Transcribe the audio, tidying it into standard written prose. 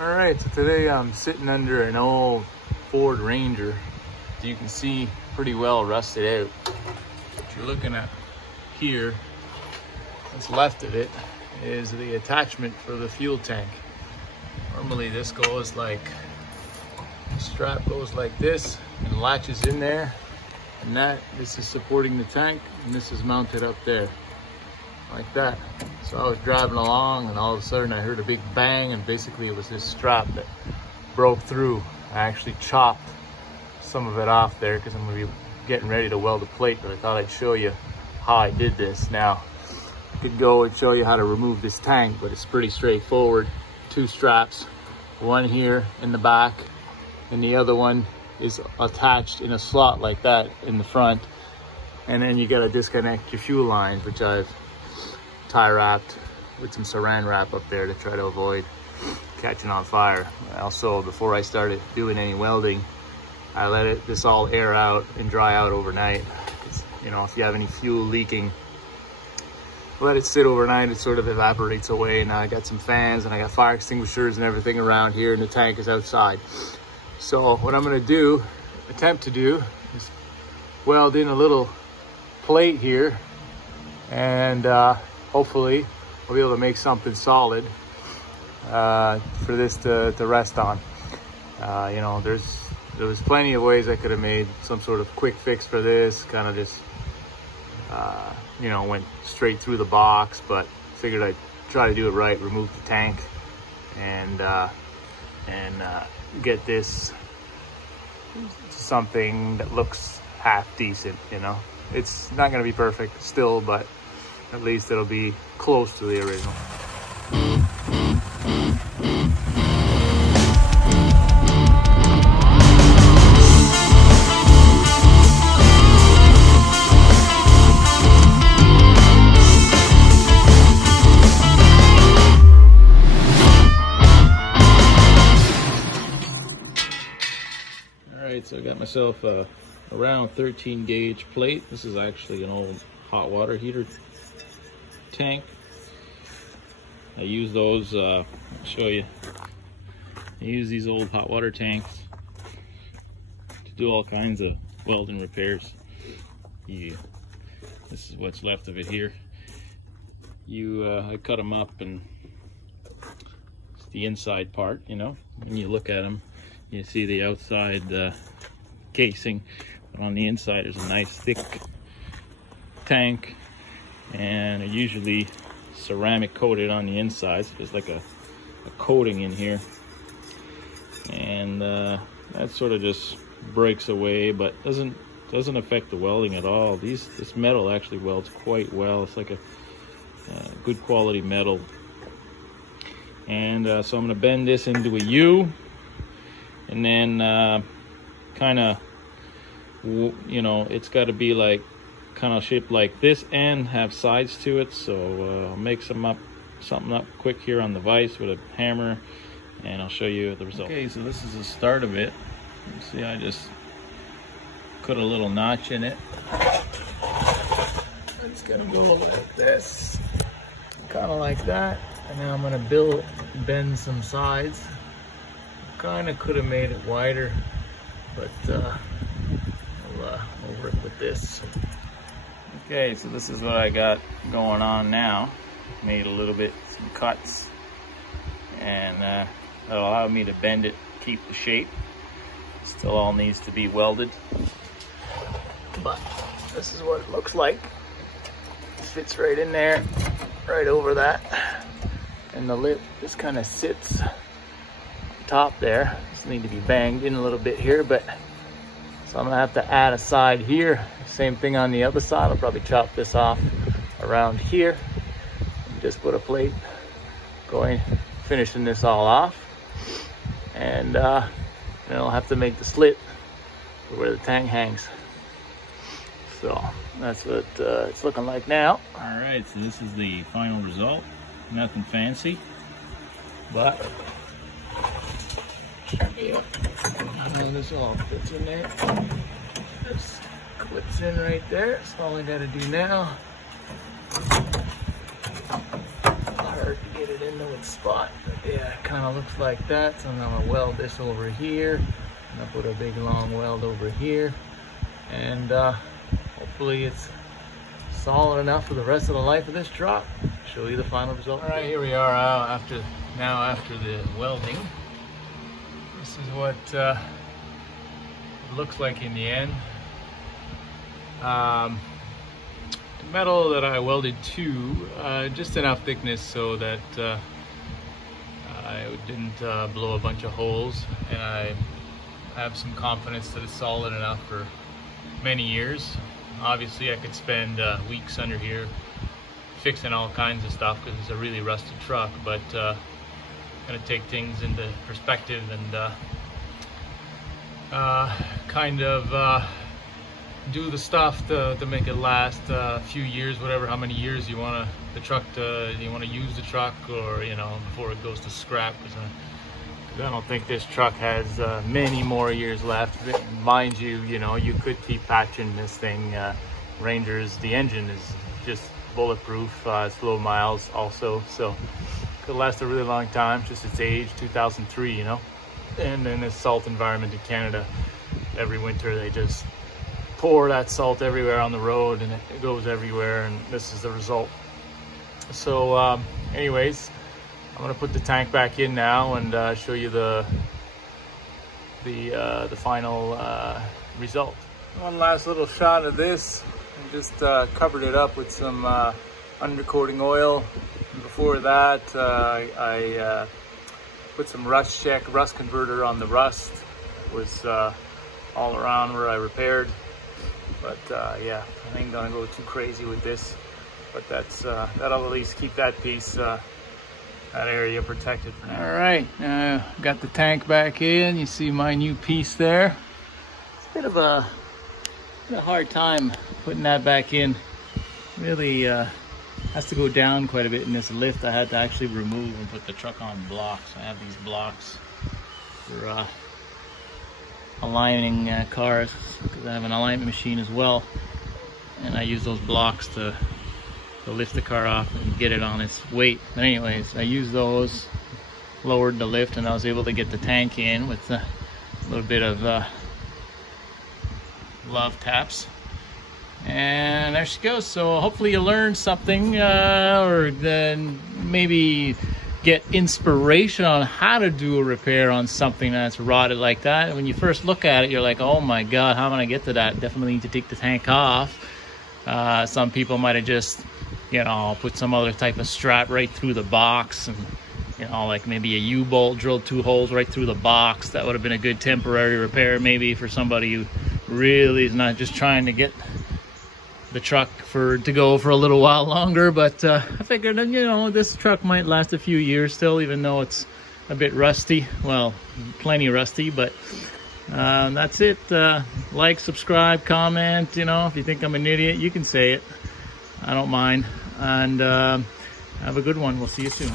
All right, so today I'm sitting under an old Ford Ranger. As you can see, pretty well rusted out. What you're looking at here, what's left of it, is the attachment for the fuel tank. Normally this goes like, the strap goes like this and latches in there, and this is supporting the tank, and this is mounted up there like that. So I was driving along and all of a sudden I heard a big bang, and basically it was this strap that broke through. I actually chopped some of it off there because I'm going to be getting ready to weld a plate, but I thought I'd show you how I did this. Now, I could go and show you how to remove this tank, but it's pretty straightforward. Two straps, one here in the back and the other one is attached in a slot like that in the front, and then you got to disconnect your fuel lines, which I've tie wrapped with some saran wrap up there to try to avoid catching on fire. Also, before I started doing any welding, I let this all air out and dry out overnight. You know, if you have any fuel leaking, let it sit overnight, it sort of evaporates away. Now I got some fans and I got fire extinguishers and everything around here, and the tank is outside. So what I'm going to attempt to do is weld in a little plate here, and hopefully we'll be able to make something solid for this to rest on. You know, there was plenty of ways I could have made some sort of quick fix for this, kind of just you know, went straight through the box, but figured I'd try to do it right, remove the tank, and get this something that looks half decent. You know, it's not going to be perfect still, but at least it'll be close to the original. Alright, so I got myself a around 13 gauge plate. This is actually an old hot water heater tank. I use those, I'll show you. I use these old hot water tanks to do all kinds of welding repairs. This is what's left of it here. I cut them up, and it's the inside part, you know. When you look at them, you see the outside casing, but on the inside there's a nice thick tank, and it usually ceramic coated on the inside, so there's like a coating in here, and that sort of just breaks away, but doesn't affect the welding at all. This metal actually welds quite well. It's like a good quality metal, and so I'm going to bend this into a U, and then kind of, you know, it's got to be like kind of shaped like this and have sides to it. So I'll make something up quick here on the vise with a hammer, and I'll show you the result. Okay, so this is the start of it. You see, I just cut a little notch in it. It's gonna go like this, kind of like that, and now I'm gonna bend some sides. Kind of could have made it wider, but we'll work with this. Okay, so this is what I got going on now. Made a little bit, some cuts, and that'll allow me to bend it, keep the shape. Still all needs to be welded, but this is what it looks like. It fits right in there, right over that, and the lip just kind of sits top there. Just need to be banged in a little bit here, but so I'm gonna have to add a side here. Same thing on the other side. I'll probably chop this off around here and just put a plate going, finishing this all off, and then I'll have to make the slit where the tank hangs. So that's what it's looking like now. All right, so this is the final result. Nothing fancy, but I know this all fits in there. This clips in right there. That's all I gotta do now. Hard to get it into its spot. yeah, it kind of looks like that. So I'm gonna weld this over here, and I'll put a big long weld over here, and hopefully it's solid enough for the rest of the life of this truck. Show you the final result. All right, here we are after the welding. This is what it looks like in the end. The metal that I welded to, just enough thickness so that I didn't blow a bunch of holes, and I have some confidence that it's solid enough for many years. Obviously I could spend weeks under here fixing all kinds of stuff because it's a really rusted truck, but gonna take things into perspective and kind of do the stuff to make it last a few years, whatever, how many years you want to use the truck, or you know, before it goes to scrap, because I don't think this truck has many more years left. Mind you, you know, you could keep patching this thing. Ranger's, the engine is just bulletproof. It's low miles also, so could last a really long time. Just its age, 2003, you know. And in this salt environment in Canada, every winter they just pour that salt everywhere on the road, and it goes everywhere, and this is the result. So anyways, I'm gonna put the tank back in now and show you the final result. One last little shot of this. I just covered it up with some undercoating oil. Before that, I put some rust converter on the rust. It was all around where I repaired. But yeah, I ain't gonna go too crazy with this. But that'll at least keep that piece, that area protected for now. All right, got the tank back in. You see my new piece there. It's a bit of a hard time putting that back in. Really has to go down quite a bit in this lift. I had to actually remove and put the truck on blocks. I have these blocks for aligning cars, because I have an alignment machine as well, and I use those blocks to lift the car off and get it on its weight. But anyways, I used those, lowered the lift, and I was able to get the tank in with a little bit of love taps, and there she goes. So hopefully you learned something, or then maybe get inspiration on how to do a repair on something that's rotted like that. When you first look at it, you're like, oh my god, how am I gonna get to that? Definitely need to take the tank off. Some people might have just, you know, put some other type of strap right through the box, and you know, like maybe a U-bolt, drilled 2 holes right through the box. That would have been a good temporary repair maybe for somebody who really is not just trying to get the truck to go for a little while longer. But I figured, you know, this truck might last a few years still, even though it's a bit rusty. Well, plenty rusty, but that's it. Like, subscribe, comment. You know, if you think I'm an idiot, you can say it. I don't mind. And have a good one. We'll see you soon.